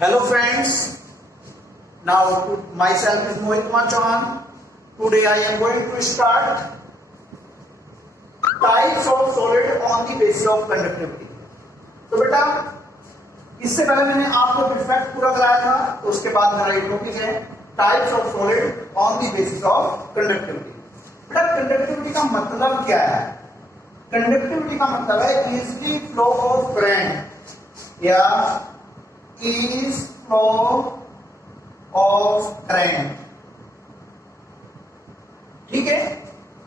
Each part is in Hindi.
Hello friends, now myself is Mohit Kumar Chauhan. Today I am going to start types of solid on the basis of conductivity. तो बेटा इससे पहले मैंने आपको डिफेक्ट पूरा कराया था, तो उसके बाद मेरा ये टॉपिक है types of solid on the basis of conductivity. बेटा कंडक्टिविटी का मतलब क्या है? कंडक्टिविटी का मतलब है इजली फ्लो ऑफ करंट या इज फ्लो ऑफ करंट। ठीक है,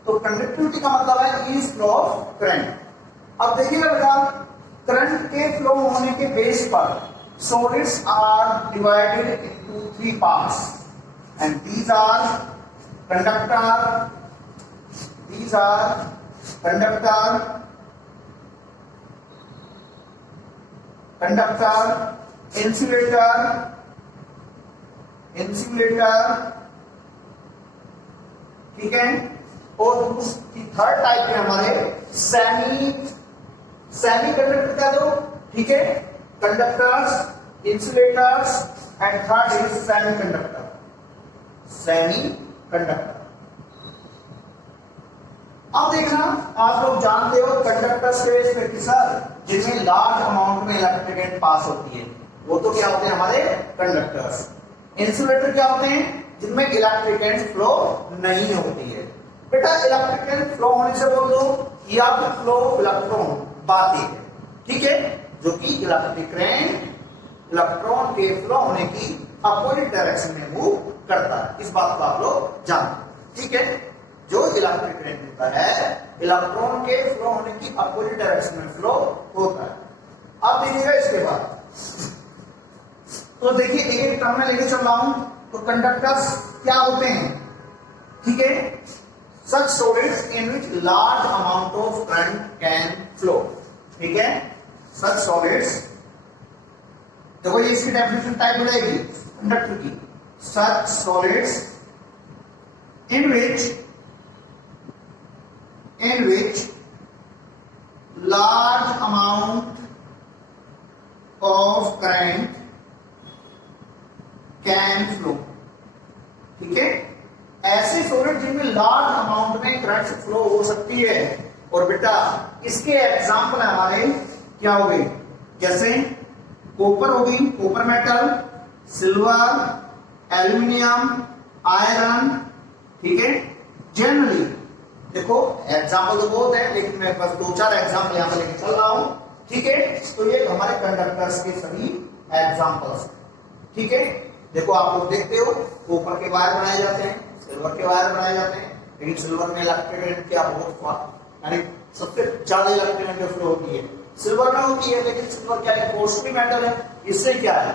तो कंडक्टिविटी का मतलब है इज फ्लो ऑफ करंट। अब देखिएगा बेटा, करंट के फ्लो होने के बेस पर solids are divided into 3 parts and these are conductor, insulator, ठीक है। और थर्ड टाइप में हमारे सेमी कंडक्टर कह दो, ठीक है, conductors, insulators and third is semi conductor. अब देखना, आप लोग जानते हो कंडक्टर्स के बेस पे सर जिनमें लार्ज अमाउंट में इलेक्ट्रिक करंट पास होती है वो तो क्या होते हैं हमारे कंडक्टर्स। इंसुलेटर क्या होते हैं? जिनमें इलेक्ट्रिक करंट फ्लो नहीं होती है। बेटा इलेक्ट्रिक करंट फ्लो होने से बोल दो या फिर फ्लो इलेक्ट्रॉन बात है, ठीक है, जो कि इलेक्ट्रिक करंट इलेक्ट्रॉन के फ्लो होने की अपोजिट डायरेक्शन में मूव करता है। इस बात को आप लोग जानते, ठीक है। जो इलेक्ट्रिक करंट होता है इलेक्ट्रॉन के फ्लो होने की अपोजिट डायरेक्शन में फ्लो होता है। अब देखिएगा इसके बाद, तो देखिए एक टर्म में लेके चल रहा हूं, तो कंडक्टर्स क्या होते हैं, ठीक है, such solids in which large amount of current can flow, ठीक है, सच सॉलिड्स। देखो ये इसकी डेफिनेशन टाइप हो जाएगी कंडक्टर की, सच solids in which large amount of current can flow, ठीक है। ऐसे सॉलिड जिनमें लार्ज अमाउंट में करंट फ्लो हो सकती है। और बेटा इसके एग्जांपल हमारे क्या हो गए, जैसे कॉपर होगी, copper metal, silver, aluminium, iron, ठीक है। जनरली देखो एग्जाम्पल तो बहुत है, लेकिन मैं बस 2-4 एग्जाम्पल यहां पर लेके चल रहा हूं, ठीक है। तो ये हमारे कंडक्टर्स के सभी एग्जाम्पल्स, ठीक है। देखो आप लोग देखते हो कॉपर के वायर बनाए जाते हैं, सिल्वर के वायर बनाए जाते हैं, लेकिन सिल्वर में इलेक्ट्रिक करंट क्या बहुत यानी सबसे ज्यादा इलेक्ट्रिक करंट फ्लो होती है सिल्वर में होती है। लेकिन सिल्वर क्या है, कॉस्टली मेटल है, इससे क्या है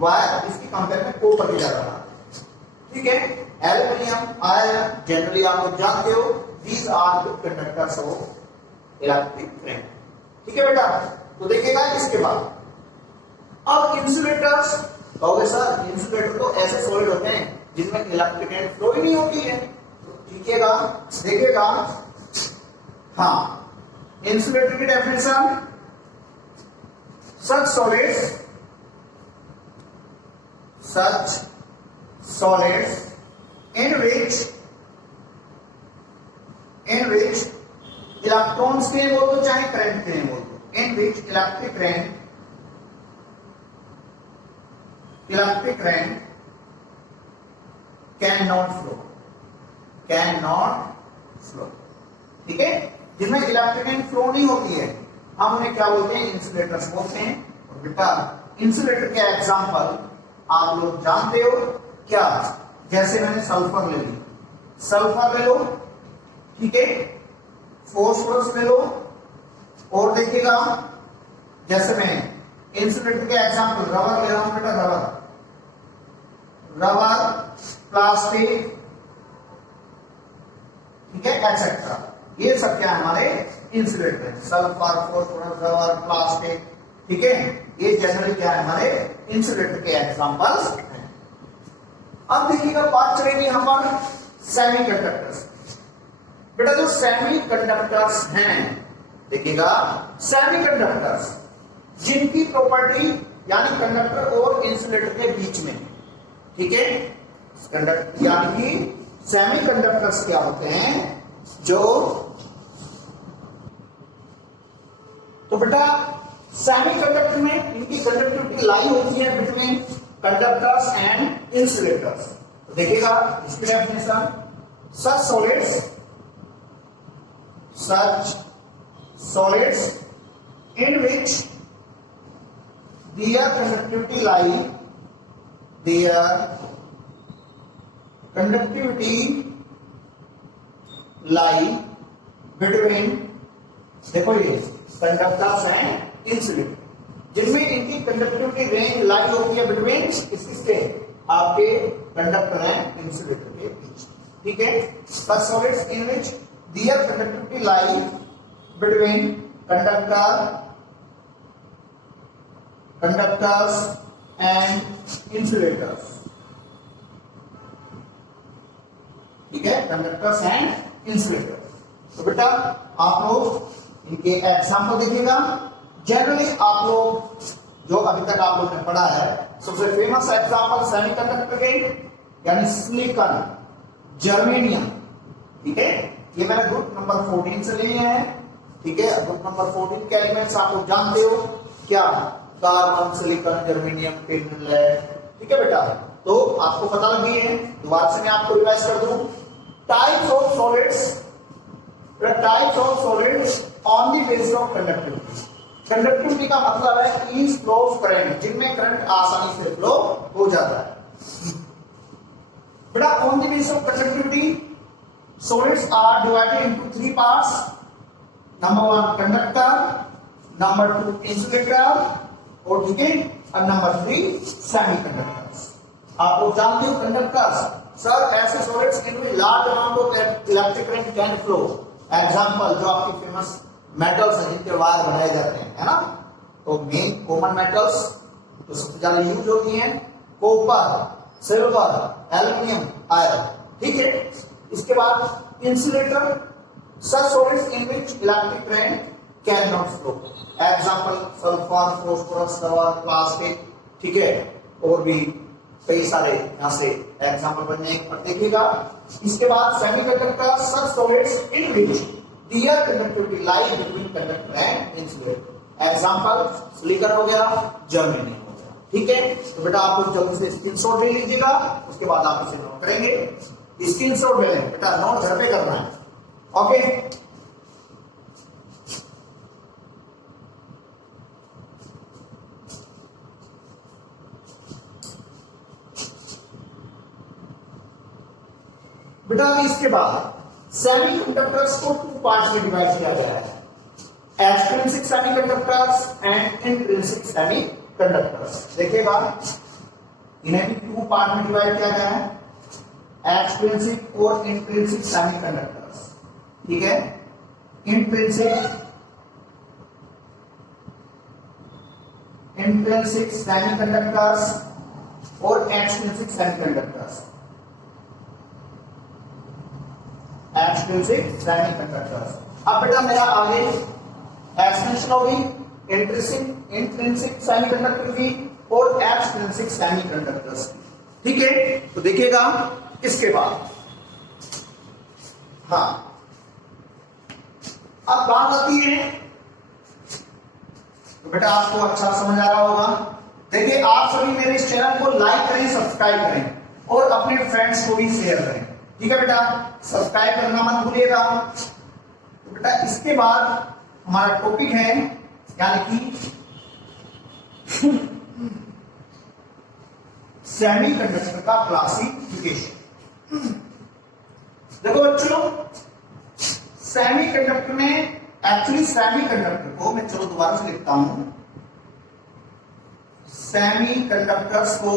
वायर इसकी कंपेयर में कॉपर की ज्यादा बनाते हैं, ठीक है। एल्यूमिनियम, आयरन, जनरली आप लोग जानते हो these are the conductors of electric current, ठीक है बेटा। तो देखिएगा इसके बाद, अब इंसुलेटर्स कहोगे सर इंसुलेटर तो ऐसे सॉलिड होते हैं जिनमें इलेक्ट्रिक करंट फ्लो ही नहीं होती है, तो ठीकेगा देखिएगा। हाँ, इंसुलेटर की definition, such solids in which electrons के बोल दो चाहे करंट के बोल दो, in which electric current can not flow, ठीक है। जिनमें इलेक्ट्रिक करंट फ्लो नहीं होती है हम उन्हें क्या बोलते हैं, इंसुलेटर्स बोलते हैं। और बेटा इंसुलेटर के एग्जांपल आप लोग जानते हो क्या, जैसे मैंने सल्फर ले ली, सल्फर ले लो, ठीक है, फॉस्फोरस ले लो। और देखिएगा जैसे मैं इंसुलेटर के एग्जांपल रबर ले रहा हूं बेटा, रबर, प्लास्टिक, ठीक है, एक्सेट्रा, ये सब क्या है हमारे इंसुलेटर है। सल्फर, फॉस्फोरस, रबर, प्लास्टिक, ठीक है, ये जनरली क्या है हमारे इंसुलेटर के एग्जांपल्स हैं। अब देखिएगा बात चलेगी यहां पर सेमी कंडक्टर्स। बेटा जो सेमी कंडक्टर्स हैं, देखिएगा सेमी कंडक्टर्स जिनकी प्रॉपर्टी यानी कंडक्टर और इंसुलेटर के बीच में, ठीक है। कंडक्टर यानी कि सेमीकंडक्टर्स क्या होते हैं जो, तो बेटा सेमीकंडक्टर में इनकी कंडक्टिविटी लाई होती है बिटवीन कंडक्टर्स एंड इंसुलेटर्स। तो देखिएगा इसकी definition, such solids in which their conductivity lie between, देखो ये कंडक्टर्स एंड इंसुलेटर, जिनमें इनकी कंडक्टिविटी रेंज लाई होती है बिटवीन किसके, आपके कंडक्टर एंड इंसुलेटर के बीच, ठीक है। such solids in which their conductivity lie between conductors and insulators, ठीक है, कंडक्टर्स एंड इंसुलेटर्स। तो बेटा आप लोग इनके एग्जांपल देखिएगा। जनरली आप लोग जो अभी तक आप लोगों ने पढ़ा है, सबसे फेमस एग्जांपल सेमीकंडक्टर के यानी सिलिकॉन, जर्मेनियम, ठीक है, ये मैंने ग्रुप नंबर 14 से लिए हैं, ठीक है। ग्रुप नंबर 14 के एलिमेंट्स आप लोग जानते हो क्या, carbon, silicon, germanium, tin, lead, ठीक है बेटा। तो आपको पता लग गई है, दोबारा से मैं आपको रिवाइज कर दूं। Types of solids on the basis of conductivity. Conductivity का मतलब है ईज फ्लो ऑफ करंट, जिनमें करंट आसानी से फ्लो हो जाता है बेटा। On the basis of conductivity solids are divided into three parts. Number 1 conductor, number 2 insulator, और ठीक है, और number 3 semiconductors। आप लोग जानते हो कंडक्टर्स, सर ऐसे सॉलिड्स इनमें large amount of electric current can flow. Example जो आपकी फेमस मेटल्स हैं जिनके वायर बनाए जाते हैं, है ना। तो मेन कॉमन मेटल्स जो सबसे ज्यादा यूज होती हैं, कॉपर, सिल्वर, एल्यूमिनियम, आयरन, ठीक है। इसके बाद insulator, such solids in which electric current cannot flow। Example sulphur, phosphorus, rubber, plastic, ठीक है, और भी कई सारे यहां से एग्जांपल बनने पर देखिएगा। इसके बाद semiconductor, such solids in which their conductivity lie between conductor and insulator। Example silicon हो गया, जर्मेनियम हो गया, ठीक है। तो बेटा आप लोग जल्दी से स्क्रीनशॉट ले लीजिएगा, उसके बाद आप इसे नोट करेंगे। स्क्रीनशॉट ले लें बेटा, नोट घर पे करना है, ओके। बेटा अभी इसके बाद सेमीकंडक्टर्स को 2 पार्ट्स में डिवाइड किया गया है, extrinsic semiconductors and intrinsic semiconductors. देखिएगा इन्हें भी 2 पार्ट में डिवाइड किया गया है, एक्सट्रिंसिक और इंट्रिंसिक सेमीकंडक्टर्स, ठीक है। इंट्रिंसिक सेमीकंडक्टर्स और एक्सट्रिंसिक सेमीकंडक्टर्स। एक्सट्रिंसिक सेमीकंडक्टर्स, अब बेटा मेरा आगे एक्सटेंशन होगी इंट्रिंसिक सेमीकंडक्टर की और एक्सट्रिंसिक सेमीकंडक्टर्स की, ठीक है। तो देखिएगा इसके बाद, हाँ अब बात आती है, तो बेटा आपको अच्छा समझ आ रहा होगा। देखिए आप सभी मेरे इस चैनल को लाइक करें, सब्सक्राइब करें और अपने फ्रेंड्स को भी शेयर करें, ठीक है बेटा। सब्सक्राइब करना मत भूलिएगा। तो बेटा इसके बाद हमारा टॉपिक है यानी कि सेमीकंडक्टर का क्लासिफिकेशन। देखो बच्चों, सेमीकंडक्टर में एक्चुअली सेमीकंडक्टर को मैं चलो दोबारा से लिखता हूं, सेमीकंडक्टर्स को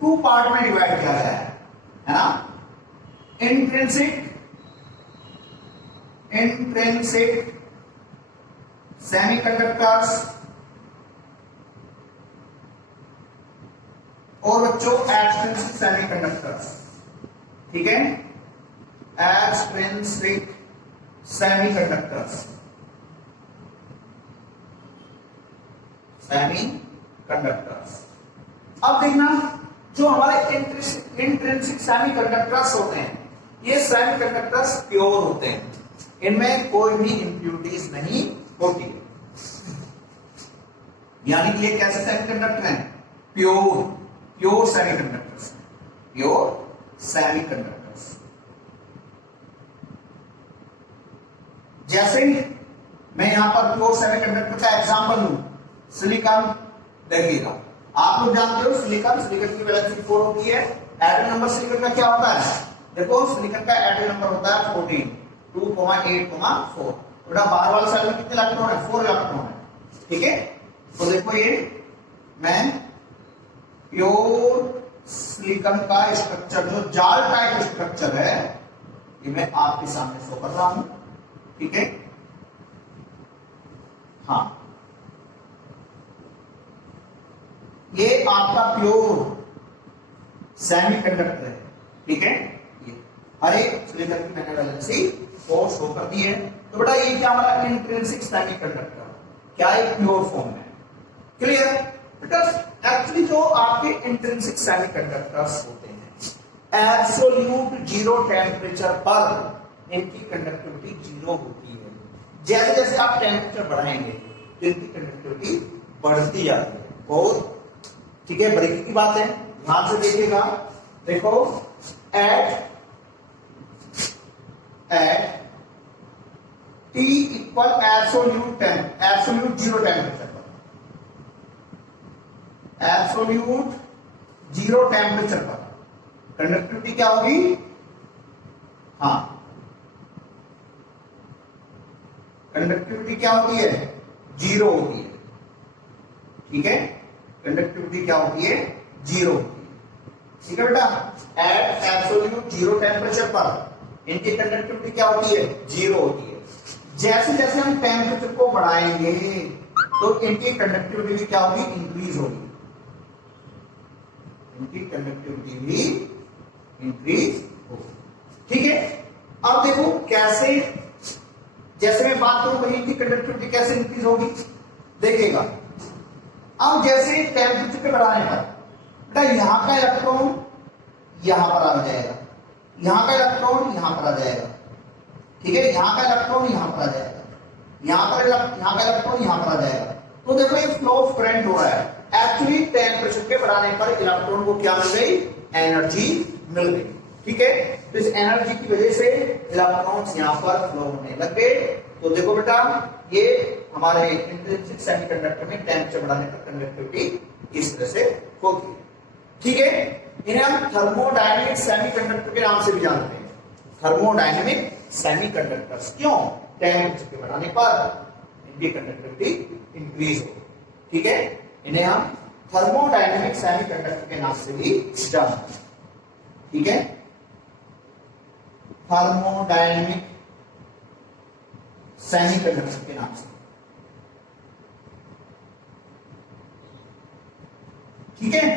2 पार्ट में डिवाइड किया गया है ना। इंट्रिंसिक सेमीकंडक्टर्स और बच्चों एक्सट्रिंसिक सेमीकंडक्टर्स, ठीक है। Extrinsic semiconductors semi conductors. अब देखना, जो हमारे इंट्रिंसिक सेमी कंडक्टर्स होते हैं, ये सेमी कंडक्टर्स प्योर होते हैं, इनमें कोई भी इंप्यूरिटीज नहीं होती है। यानी कि ये कैसे सेमी कंडक्टर हैं? Pure semi conductors, pure semi conductors. जैसे मैं यहां पर प्योर सेमी कंडक्टर का एग्जांपल लूं, सिलिकॉन। देखिएगा, आप लोग जानते हो सिलिकॉन की वैलेंसी 4 होती है। एटॉमिक नंबर सिलिकॉन का क्या होता है? देखो, सिलिकॉन का एटॉमिक नंबर होता है 14, 2,8,4। बेटा बाहर वाले साइड में कितने इलेक्ट्रॉन है? 4 इलेक्ट्रॉन है। ठीक है, तो देखो ये मैं प्योर सिलिकॉन का स्ट्रक्चर, जो जाल टाइप स्ट्रक्चर है, ये मैं आपके सामने शो कर रहा हूं। ठीक है, हाँ, ये आपका प्योर सेमी कंडक्टर है। ठीक है, ये हर एक सिलिकॉन की मैंने वैलेंसी 4 शो कर दी है। तो बेटा ये क्या हमारा इंट्रिंसिक सेमी कंडक्टर, क्या है? प्योर फॉर्म में। क्लियर? बिकॉज एक्चुअली जो आपके इंट्रिंसिक सेमी कंडक्टर्स होते हैं, एब्सोल्यूट जीरो टेम्परेचर पर इनकी कंडक्टिविटी 0 होती है। जैसे जैसे आप टेम्परेचर बढ़ाएंगे तो इनकी कंडक्टिविटी बढ़ती जाती है। और ठीक है, बारीकी की बात है, ध्यान से देखिएगा। देखो, at T equal absolute zero temperature पर, एब्सोल्यूट जीरो टेम्परेचर पर कंडक्टिविटी क्या होगी? हाँ, कंडक्टिविटी क्या होती है? 0 होती है। ठीक है, कंडक्टिविटी क्या होती है? 0 होती है। ठीक है बेटा, एट एब्सोल्यूट जीरो टेम्परेचर पर इनकी कंडक्टिविटी क्या होती है? 0 होती है। जैसे जैसे हम टेम्परेचर को बढ़ाएंगे तो इनकी कंडक्टिविटी भी क्या होगी? इंक्रीज होगी। इनकी कंडक्टिविटी भी इंक्रीज होगी। ठीक है, अब देखो कैसे, जैसे मैं बात करूं भाई इनकी कंडक्टिविटी कैसे इंक्रीज होगी, देखिएगा। अब जैसे टेम्परेचर के बढ़ाने पर बेटा यहां का इलेक्ट्रॉन यहां पर आ जाएगा, यहां का इलेक्ट्रॉन यहां पर आ जाएगा। ठीक है, यहां का इलेक्ट्रॉन यहां पर आ जाएगा, यहां का इलेक्ट्रॉन यहां पर आ जाएगा। तो देखो ये फ्लो ऑफ करंट हो रहा है। एक्चुअली टेम्परेचर के बढ़ाने पर इलेक्ट्रॉन को क्या मिल गई? एनर्जी मिल गई। ठीक है, तो इस एनर्जी की वजह से इलेक्ट्रॉन्स यहां पर फ्लो होने लग गए। तो देखो बेटा, ये हमारे इंट्रिंसिक सेमीकंडक्टर में टेम्परेचर बढ़ाने पर कंडक्टिविटी इस तरह से होती है। ठीक है, इन्हें हम थर्मोडायनेमिक सेमीकंडक्टर के नाम से भी जानते हैं। थर्मोडायनेमिक सेमीकंडक्टर्स, क्यों? टेम्परेचर के बढ़ाने पर इनकी कंडक्टिविटी इंक्रीज हो। ठीक है, इन्हें हम थर्मोडायनेमिक सेमीकंडक्टर के नाम से भी जानते हैं। ठीक है, थर्मोडायनेमिक सेमीकंडक्टर के नाम से। ठीक है,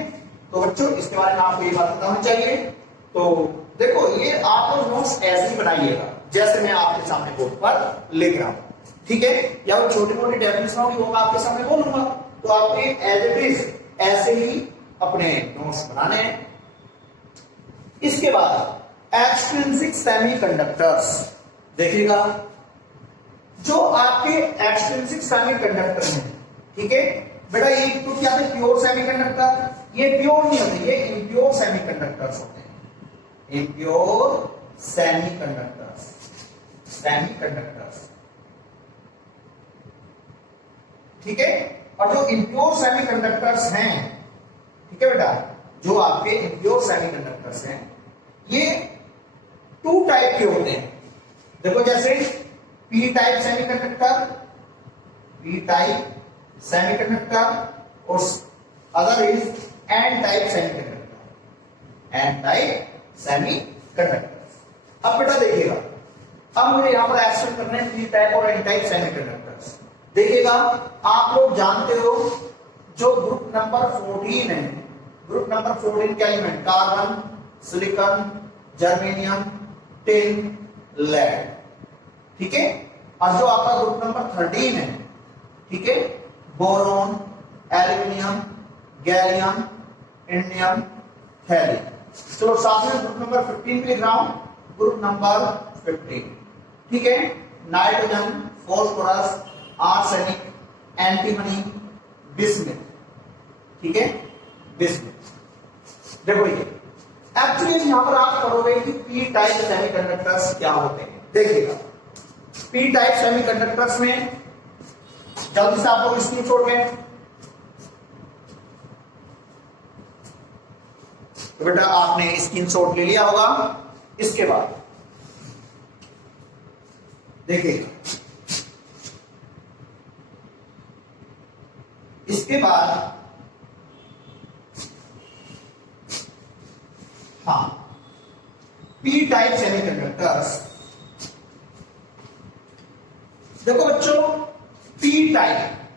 तो बच्चों इसके बारे में आपको ये बात पता होनी चाहिए। तो देखो, ये आप लोग नोट्स ऐसे ही बनाइएगा जैसे मैं आपके सामने बोर्ड पर लिख रहा हूं। ठीक है, या वो छोटी मोटी डेफिनेशन होगी वो मैं आपके सामने बोलूंगा, तो आपने एज इट इज ऐसे ही अपने नोट्स बनाने हैं। इसके बाद एक्सट्रिंसिक सेमीकंडक्टर्स, देखिएगा जो आपके एक्सट्रिंसिक सेमीकंडक्टर हैं। ठीक है बेटा, ये तो क्या है? Pure semiconductor. ये प्योर नहीं होते, ये इम्प्योर सेमीकंडक्टर्स होते हैं। इम्प्योर सेमीकंडक्टर्स, ठीक है। और जो इम्प्योर सेमीकंडक्टर्स हैं, ठीक है बेटा, जो आपके इम्प्योर सेमीकंडक्टर्स हैं, ये 2 टाइप के होते हैं। देखो, जैसे पी टाइप सेमीकंडक्टर, और other is N type semiconductor. अब बेटा देखिएगा, अब मुझे यहां पर एक्सप्लेन करने हैं पी टाइप और एन टाइप सेमीकंडक्टर्स। देखिएगा, आप लोग जानते हो जो ग्रुप नंबर 14 है, ग्रुप नंबर 14 के element carbon, silicon, germanium, tin, lead. ठीक है, और जो आपका ग्रुप नंबर 13 है, ठीक है, boron, aluminium, gallium, indium, thallium. चलो साथ में ग्रुप नंबर 15 लिख रहा हूं, ग्रुप नंबर 15, ठीक है। Nitrogen, phosphorus, arsenic, antimony, bismuth, ठीक है, बिस्मिथ। देखो ये एक्चुअली यहां पर आप पढ़ोगे कि पी टाइप सेमीकंडक्टर्स क्या होते हैं। देखिएगा पी टाइप सेमीकंडक्टर्स में जल्दी से आप लोग स्क्रीनशॉट लें। तो बेटा आपने स्क्रीनशॉट ले लिया होगा। इसके बाद देखिएगा, इसके बाद हाँ, पी टाइप सेमीकंडक्टर्स। देखो बच्चों, पी टाइप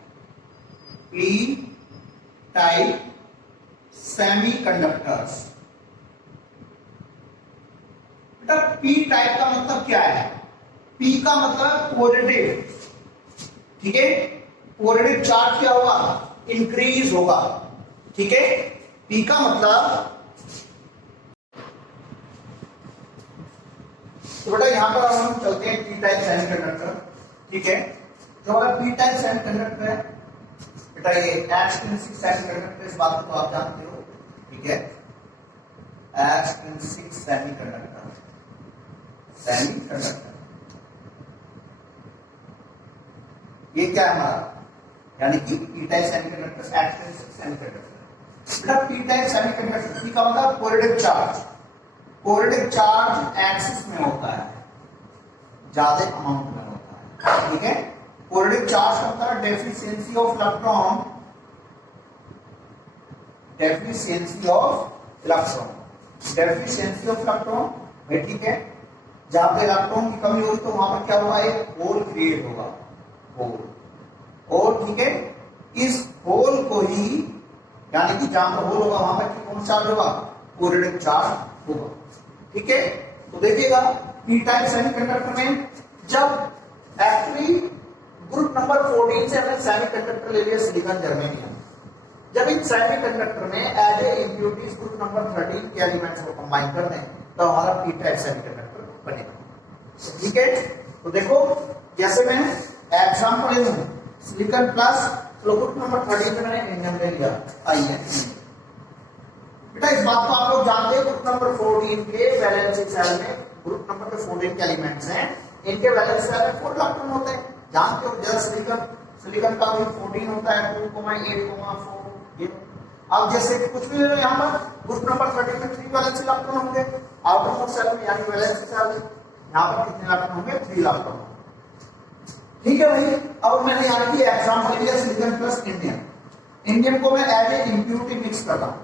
सेमीकंडक्टर्स, बेटा पी टाइप का मतलब क्या है? पी का मतलब पॉजिटिव, ठीक है, पॉजिटिव चार्ज क्या होगा? इंक्रीज होगा, ठीक है। पी का मतलब, तो बेटा यहां पर हम चलते हैं पी टाइप सेमीकंडक्टर, ठीक है। जो हमारा पी टाइप सेमीकंडक्टर है बेटा, ये एक्सट्रिंसिक सेमीकंडक्टर, इस बात को तो आप जानते हो, ठीक है। एक्सट्रिंसिक सेमीकंडक्टर, ये क्या है हमारा, यानी कि P type semiconductor, extrinsic semiconductor. बेटा पी टाइप सेमीकंडक्टर पी का मतलब positive charge, positive charge axis में होता है, ज्यादा अमाउंट में होता है, ठीक है। पॉजिटिव चार्ज का मतलब deficiency of electron, deficiency of electron, deficiency of electron, ठीक है। जहां पे इलेक्ट्रॉन की कमी होगी तो वहां पर क्या होगा? एक होल क्रिएट होगा, होल, और ठीक है, इस होल को ही, यानी कि जहां पर होल होगा वहां पर कौन चार्ज होगा? पॉजिटिव चार्ज होगा, ठीक है। तो देखिएगा पी टाइप सेमीकंडक्टर में जब एक्चुअली ग्रुप नंबर 14 से हमने सेमीकंडक्टर ले लिया सिलिकॉन जर्मेनियम, जब इन सेमीकंडक्टर में as a impurities group number 13 के एलिमेंट्स को कंबाइन कर दें तो हमारा पी टाइप सेमीकंडक्टर बनेगा, ठीक है। तो देखो जैसे मैं एग्जांपल ले लूं सिलिकॉन प्लस, तो ग्रुप नंबर 13 में मैंने इंडियम ले लिया, आइए बेटा इस बात को आप लोग जानते हैं, ग्रुप नंबर 14 के वैलेंसी सेल में, ग्रुप नंबर 14 के एलिमेंट्स हैं, इनके वैलेंसी सेल में 4 इलेक्ट्रॉन होते हैं, जानते हो। जैसे सिलिकॉन का भी 14 होता है, 2,8,4, ये। अब जैसे कि कुछ भी ले लो, यहाँ पर ग्रुप नंबर 13 में 3 वैलेंसी इलेक्ट्रॉन होंगे, आउटर मोस्ट सेल में, यानी वैलेंसी सेल में यहाँ पर कितने इलेक्ट्रॉन होंगे? 3 इलेक्ट्रॉन, ठीक है भाई। अब मैंने यहाँ की एग्जांपल लिया सिलिकॉन प्लस इंडियम, इंडियम को मैं एज ए इम्प्यूरिटी मिक्स करता हूं,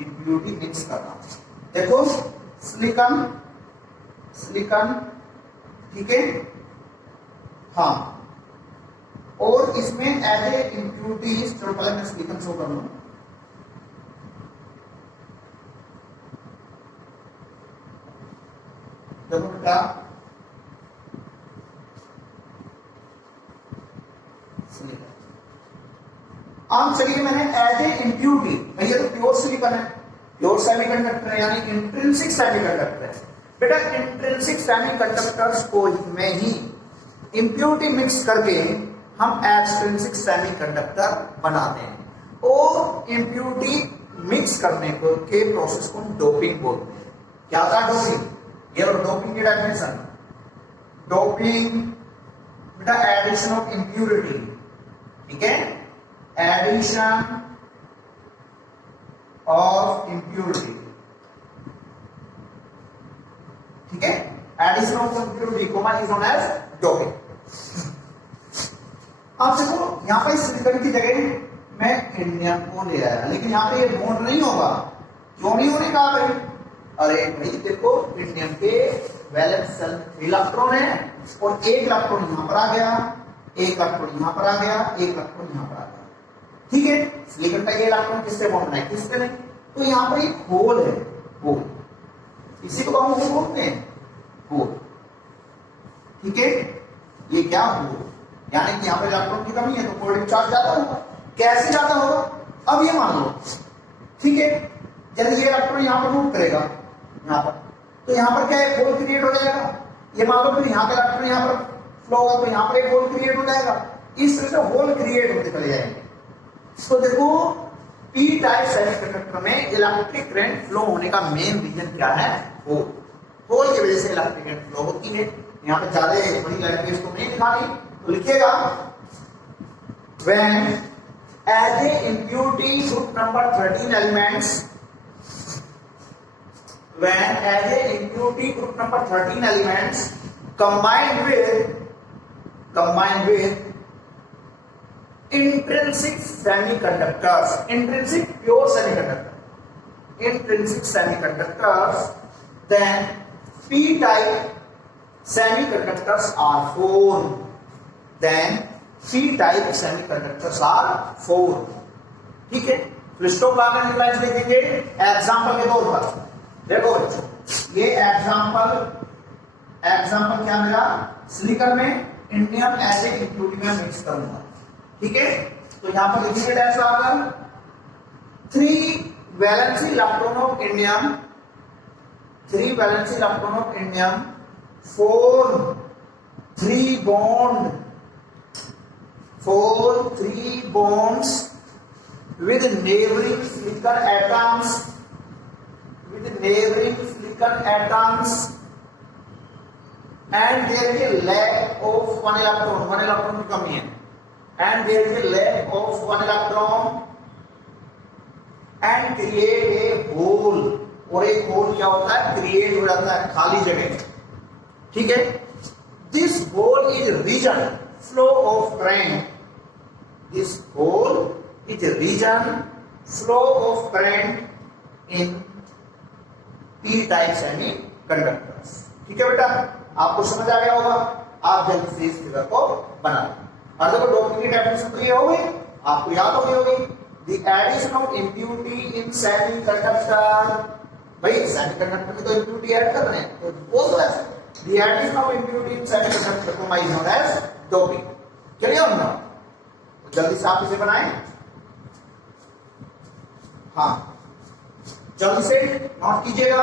इम्प्यूरिटी मिक्स करना, देखो सिलिकॉन, ठीक है, हाँ, और इसमें एज ए इम्प्यूरिटी, चलो पहले मैं सिलिकॉन शो कर लूं, देखो बेटा सिलिकॉन, अब चलिए मैंने एज ए इम्प्यूरिटी, भैया तो प्योर सिलिकॉन है, प्योर सेमीकंडक्टर है, यानी इंट्रिंसिक सेमीकंडक्टर है। बेटा इंट्रिंसिक सेमीकंडक्टर्स को में ही इम्प्यूरिटी मिक्स करके हम एक्सट्रिंसिक सेमीकंडक्टर बनाते हैं, और इम्प्यूरिटी मिक्स करने को के प्रोसेस को डोपिंग बोलते हैं। क्या था डोपिंग? ये और डोपिंग की डेफिनेशन, डोपिंग बेटा एडिशन ऑफ इम्प्यूरिटी, ठीक है, एडिशन ऑफ इम्प्यूरिटी, ठीक है, addition of impurity comma is known as doping. अब देखो यहां पे सिलिकॉन की जगह मैं इंडियम को ले आया, लेकिन यहां पे ये बॉन्ड नहीं होगा, क्यों नहीं होने कहा भाई? अरे भाई देखो इंडियम के वैलेंस सेल में इलेक्ट्रॉन है, और एक इलेक्ट्रॉन यहां पर आ गया, एक इलेक्ट्रॉन यहां पर आ गया, एक इलेक्ट्रॉन यहां पर आ गया, ठीक है। सिलिकॉन का ये इलेक्ट्रॉन किससे बॉन्ड है? किससे नहीं? तो यहां पर एक होल है, होल, इसी को हम होल बोलते हैं, होल, ठीक है। ये क्या होल, यानी कि यहां पर इलेक्ट्रॉन की कमी है तो पॉजिटिव चार्ज ज्यादा होगा, कैसे ज्यादा होगा? अब ये मान लो, ठीक है, जब ये इलेक्ट्रॉन यहां पर मूव करेगा यहां पर, तो यहां पर क्या एक होल क्रिएट हो जाएगा। ये मान लो फिर यहां का इलेक्ट्रॉन यहां पर फ्लो होगा तो यहां पर एक होल क्रिएट हो जाएगा। इस तरह से होल क्रिएट होते चले जाएंगे। तो देखो पी टाइप सेमीकंडक्टर में इलेक्ट्रिक करंट फ्लो होने का मेन रीजन क्या है? होल। होल की वजह से इलेक्ट्रिक करंट फ्लो होती है। यहां पे ज्यादा बड़ी लैंग्वेज तो नहीं लिखानी, तो लिखिएगा when as a impurity group number 13 elements, when as a impurity group number 13 elements combined with intrinsic semiconductors, intrinsic pure semiconductor, intrinsic semiconductors, then p type semiconductors are formed, then p type semiconductors are formed। ठीक है, क्रिस्टो कार्बन लाइंस देखेंगे एग्जांपल के तौर पर। देखो ये एग्जांपल क्या मिला? सिलिकॉन में इंडियम एसिड इंक्लूडिंग में मिक्स करूंगा, ठीक है। तो यहां पर लिखिए डैश आकर 3 valency electron of indium, 3 valency electron of indium 4 3 bonds with neighboring silicon atoms, and there is a lack of one electron की कमी है, and there is a lack of one electron and create a hole, और एक होल क्या होता है? क्रिएट हो जाता है, खाली जगह, ठीक है। This hole is reason flow of current, this hole is reason flow of current in P type semiconductors. ठीक है बेटा, आपको समझ आ गया होगा। आप जल्दी से इस फिगर को बना लें। और देखो डोपिंग की डेफिनेशन तो ये हो गई, आपको याद हो गई होगी। The addition of impurity in semiconductor, भाई सेमीकंडक्टर में तो इम्प्यूरिटी ऐड कर रहे हैं, तो वो तो ऐसे the addition of impurity in semiconductor is known as doping. Clear हो ना? जल्दी से आप इसे बनाएं। हाँ, जल्दी से नोट कीजिएगा।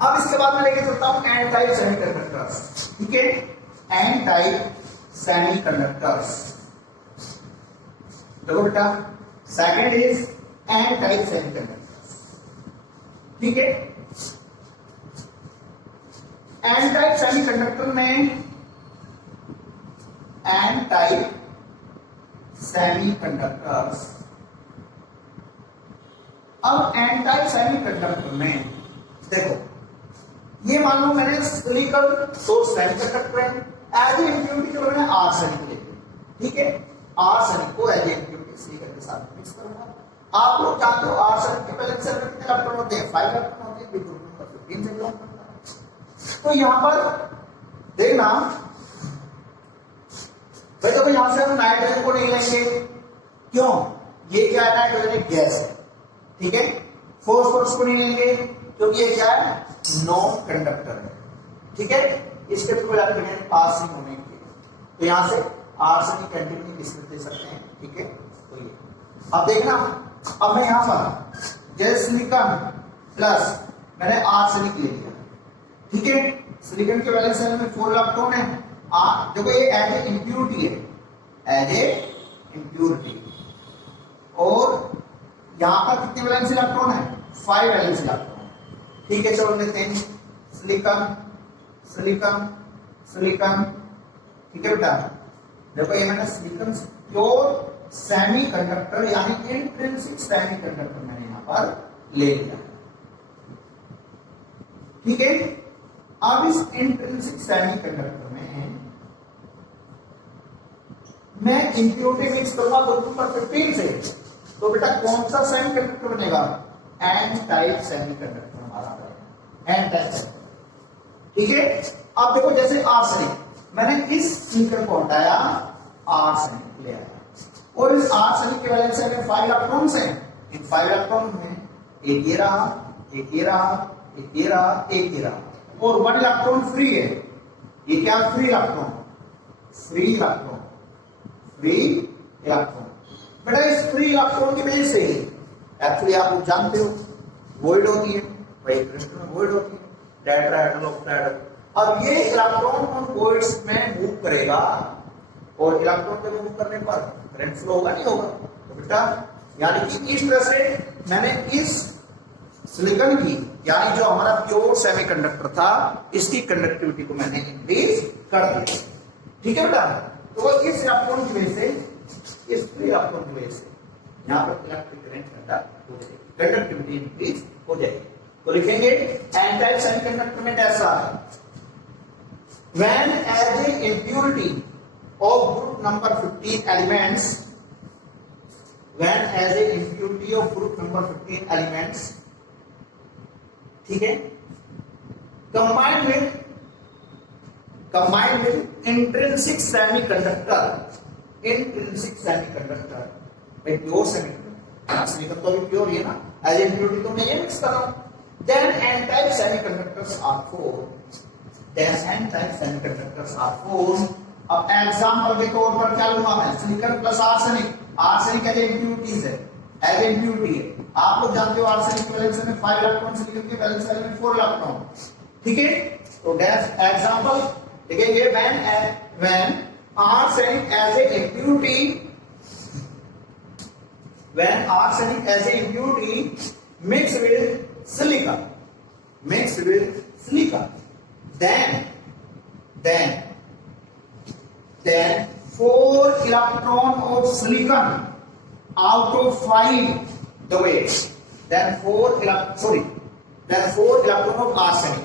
अब इसके बाद मैं लेके चलता हूं एन टाइप सेमीकंडक्टर्स, ठीक है। एन टाइप सेमीकंडक्टर्स, देखो बेटा, second is N type semiconductors, ठीक है। एन टाइप सेमीकंडक्टर में एन टाइप सेमीकंडक्टर्स, अब एन टाइप सेमीकंडक्टर में देखो, ये मान लो मैंने silicon source semiconductor as a impurity जो मैंने आर्सेनिक लेके, ठीक है, आर्सेनिक को एज ए इम्प्यूरिटी सिलिकॉन के साथ मिक्स करूंगा। आप लोग जानते हो आर्सेनिक के वैलेंस शेल में कितने इलेक्ट्रॉन होते हैं? 5 इलेक्ट्रॉन होते हैं, ग्रुप नंबर 15 से बिलोंग करता है। तो यहां पर देखना भाई, देखो यहां से हम नाइट्रोजन को नहीं लेंगे, क्यों? ये क्या है? नाइट्रोजन एक गैस है, ठीक है। फॉस्फोरस को नहीं लेंगे क्योंकि ये क्या है? नॉन कंडक्टर है, ठीक है। इसके थ्रू इलेक्ट्रॉन पास नहीं होने के, तो यहां से आर्सेनिक कंटिन्यू डिस्क्रिप्ट दे सकते हैं, ठीक है। तो ये अब देखना, अब मैं यहां पर जैसे सिलिकॉन प्लस मैंने आर्सेनिक ले लिया, ठीक है। सिलिकॉन के वैलेंस शेल में 4 इलेक्ट्रॉन है। देखो ये एज ए इम्प्यूरिटी है, एज ए इम्प्यूरिटी, और यहां पर कितने वैलेंस इलेक्ट्रॉन है? 5 वैलेंस इलेक्ट्रॉन, ठीक है। चलो लेते हैं सिलिकॉन सिलिकॉन सिलिकॉन, ठीक है बेटा। देखो ये मैंने सिलिकॉन प्योर सेमीकंडक्टर यानी इंट्रिंसिक सेमीकंडक्टर मैंने यहां पर ले लिया, ठीक है। अब इस इंट्रिंसिक सेमीकंडक्टर में मैं इंप्यूरिटी मिक्स करूंगा ग्रुप नंबर 15 से, तो बेटा कौन सा सेमीकंडक्टर बनेगा? एन टाइप सेमीकंडक्टर हमारा बनेगा, एन टाइप सेमीकंडक्टर, ठीक है। अब देखो जैसे आर्सेनिक, मैंने इस सिलिकॉन को हटाया, आर्सेनिक ले आया, और इस आर्सेनिक के वैलेंस शेल में 5 इलेक्ट्रॉन्स हैं। इन 5 इलेक्ट्रॉन में एक ये रहा, एक ये रहा, एक ये रहा, एक ये रहा, और 1 इलेक्ट्रॉन फ्री है। ये क्या? Free electron, free electron, free electron. बेटा इस फ्री इलेक्ट्रॉन की वजह से एक्चुअली आप लोग जानते हो वॉइड होती है, भाई क्रिस्टल में वॉइड होती है, टेट्राहेड्रल ऑक्टाहेड्रल। अब ये इलेक्ट्रॉन उन वॉइड्स में मूव करेगा और इलेक्ट्रॉन के मूव करने पर करंट फ्लो होगा नहीं होगा। तो बेटा यानी कि इस तरह से मैंने इस सिलिकॉन की यानी जो हमारा प्योर सेमीकंडक्टर था इसकी कंडक्टिविटी को मैंने इंक्रीज कर दिया। ठीक है बेटा, तो इस इलेक्ट्रॉन की वजह से, इस फ्री इलेक्ट्रॉन की वजह से यहाँ पर इलेक्ट्रिक करंट कंडक्ट हो जाएगी, कंडक्टिविटी इंक्रीज हो जाएगी। तो लिखेंगे एन टाइप सेमीकंडक्टर में ऐसा है, when as a impurity of group number 15 elements, when as a impurity of group number 15 elements, ठीक है, combined with intrinsic semiconductor, भाई प्योर सेमीकंडक्टर, सिलिकॉन तो भी प्योर ही है ना, एज इम्प्योरिटी तो मैं ये मिक्स कर रहा हूं, then n type semiconductors are formed, then n type semiconductors are formed। अब एग्जांपल के तौर पर क्या लूंगा मैं, silicon plus arsenic, arsenic as impurities है, एज इम्प्योरिटी है, आप लोग जानते हो आर्सेनिक की वैलेंस में 5 इलेक्ट्रॉन, सिलिकॉन की वैलेंस में 4 इलेक्ट्रॉन। ठीक है, तो दैट एग्जांपल लिखेंगे when arsenic as a impurity, when arsenic as a impurity mixed with silicon, then 4 electron of silicon out of 5 the weight, then 4 electron of arsenic,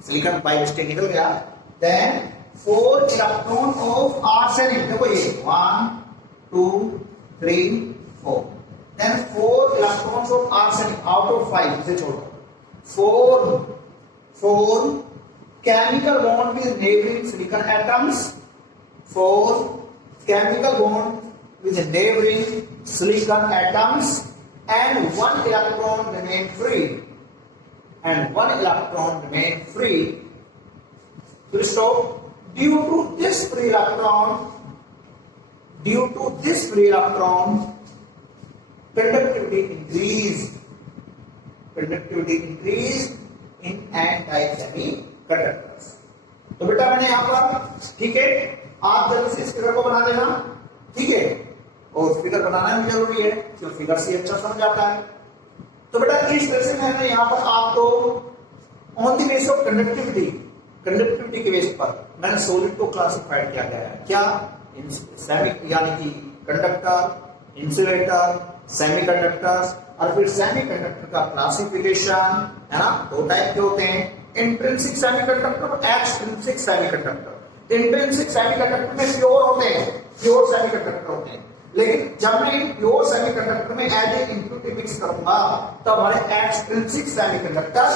silicon by mistake निकल गया, then 4 electron of arsenic, देखो ये 1 2 3 4, then 4 electrons of arsenic out of 5, इसे छोड़ो, 4 chemical bond with neighboring silicon atoms, 4 chemical bond with neighboring silicon atoms, and 1 electron remain free, full stop. Due to this free electron, conductivity increased in n-type semiconductors। तो बेटा मैंने यहां पर, ठीक है, आप जल्दी से इस फिगर को बना देना, ठीक है, और फिगर बनाना भी जरूरी है क्योंकि फिगर से अच्छा समझ आता है। तो बेटा इस तरह से मैंने यहां पर आपको on the base of conductivity के बेस पर मैंने सॉलिड को क्लासिफाइड किया गया है, क्या, यानी कि कंडक्टर, इंसुलेटर, सेमीकंडक्टर्स, और फिर सेमीकंडक्टर का क्लासिफिकेशन है ना, 2 टाइप के होते हैं, इंट्रिंसिक सेमीकंडक्टर और एक्सट्रिंसिक सेमीकंडक्टर। इंट्रिंसिक सेमीकंडक्टर में प्योर होते हैं, प्योर सेमीकंडक्टर होते हैं, लेकिन जब मैं प्योर सेमीकंडक्टर में एज ए इम्प्योरिटी मिक्स करूंगा तो हमारे एक्सट्रिंसिक सेमीकंडक्टर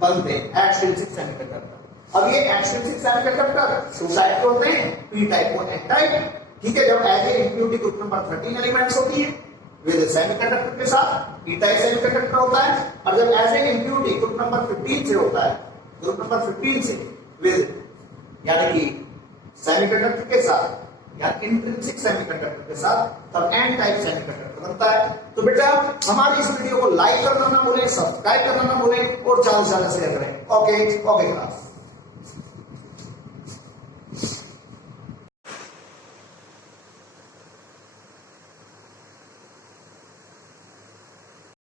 बनते हैं, एक्सट्रिंसिक सेमीकंडक्टर। अब ये एक्सट्रिंसिक सेमीकंडक्टर 2 टाइप के होते हैं, पी टाइप और एन टाइप। ठीक है, जब as a impurity group number 13 elements होती है विद सेमीकंडक्टर के साथ, पी टाइप सेमीकंडक्टर होता है, और जब as a impurity group number 15 से होता है, ग्रुप नंबर 15 से विद यानी कि सेमीकंडक्टर के साथ या इंट्रिंसिक सेमीकंडक्टर के साथ, तब एन टाइप सेमीकंडक्टर बनता है। तो बेटा हमारी इस वीडियो को लाइक करना ना भूलें, सब्सक्राइब करना ना भूलें और ज्यादा से ज्यादा शेयर करें। Okay class.